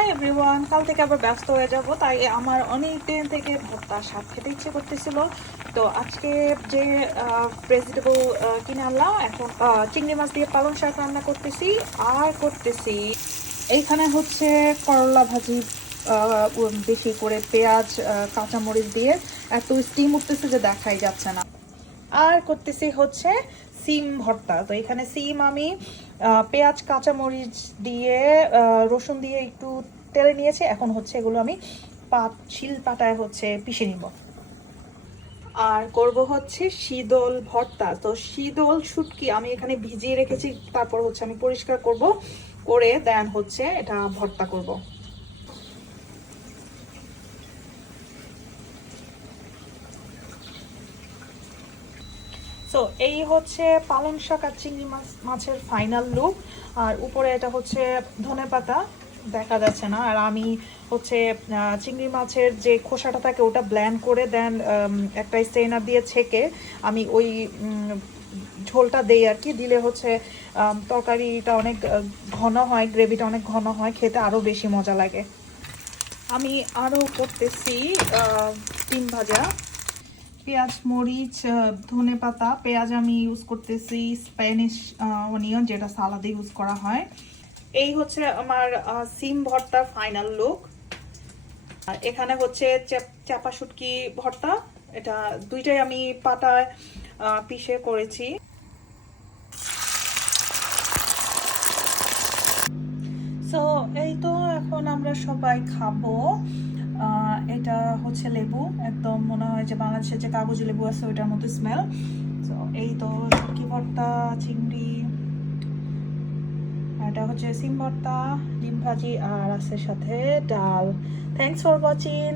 Hi everyone, কাল থেকে আবার ব্যস্ত হয়ে যাব, তাই আমার অনেক দিন থেকে ভর্তার স্বাদ খেতে ইচ্ছে করতেছিল। তো আজকে যে ভেজিটেবল কিনে আনলাম, এখন চিংড়ি মাছ দিয়ে পালং শাক রান্না করতেছি আর করতেছি এইখানে হচ্ছে করলা ভাজি, বেশি করে পেঁয়াজ কাঁচামরিচ দিয়ে এত স্টিম উঠতেছে যে দেখাই যাচ্ছে না। আর করতেছি হচ্ছে সিম ভর্তা। তো এখানে সিম আমি পেঁয়াজ কাঁচামরিচ দিয়ে রসুন দিয়ে একটু তেলে নিয়েছি। এখন হচ্ছে এগুলো আমি শিল পাটায় হচ্ছে পিষে নিব। আর করব হচ্ছে শীতল ভর্তা। তো শীতল শুটকি আমি এখানে ভিজিয়ে রেখেছি, তারপর হচ্ছে আমি পরিষ্কার করব, করে দেন হচ্ছে এটা ভর্তা করব। সো এই হচ্ছে পালং শাক আর চিংড়ি মাছের ফাইনাল লুক। আর উপরে এটা হচ্ছে ধনেপাতা, দেখা যাচ্ছে না। আর আমি হচ্ছে চিংড়ি মাছের যে খোসাটা থাকে ওটা ব্লেন্ড করে দেন একটা স্ট্রেনার দিয়ে ছেঁকে আমি ওই ঝোলটা দেই আর কি। দিলে হচ্ছে তরকারিটা অনেক ঘন হয়, গ্রেভিটা অনেক ঘন হয়, খেতে আরও বেশি মজা লাগে। আমি আরও করতেছি ডিম ভাজা। পেঁয়াজ মরিচ ধনে পাতা, পেঁয়াজ আমি ইউজ করতেছি স্প্যানিশ অনিয়ন, যেটা সালাদে ইউজ করা হয়। এই হচ্ছে আমার সিম ভর্তার ফাইনাল লুক। এখানে হচ্ছে চাপা শুটকি ভর্তা, এটা দুইটাই আমি পাটায় পিষে করেছি। সো এই তো এখন আমরা সবাই খাবো। এটা হচ্ছে লেবু, একদম মনে হয় যে বাংলাদেশের যে কাগজি লেবু আছে ওইটার মতো স্মেল। তো এই তো শুটকি ভর্তা, চিংড়ি, এটা হচ্ছে সিম ভর্তা, ডিম ভাজি, আর আছে সাথে ডাল। Thanks for watching.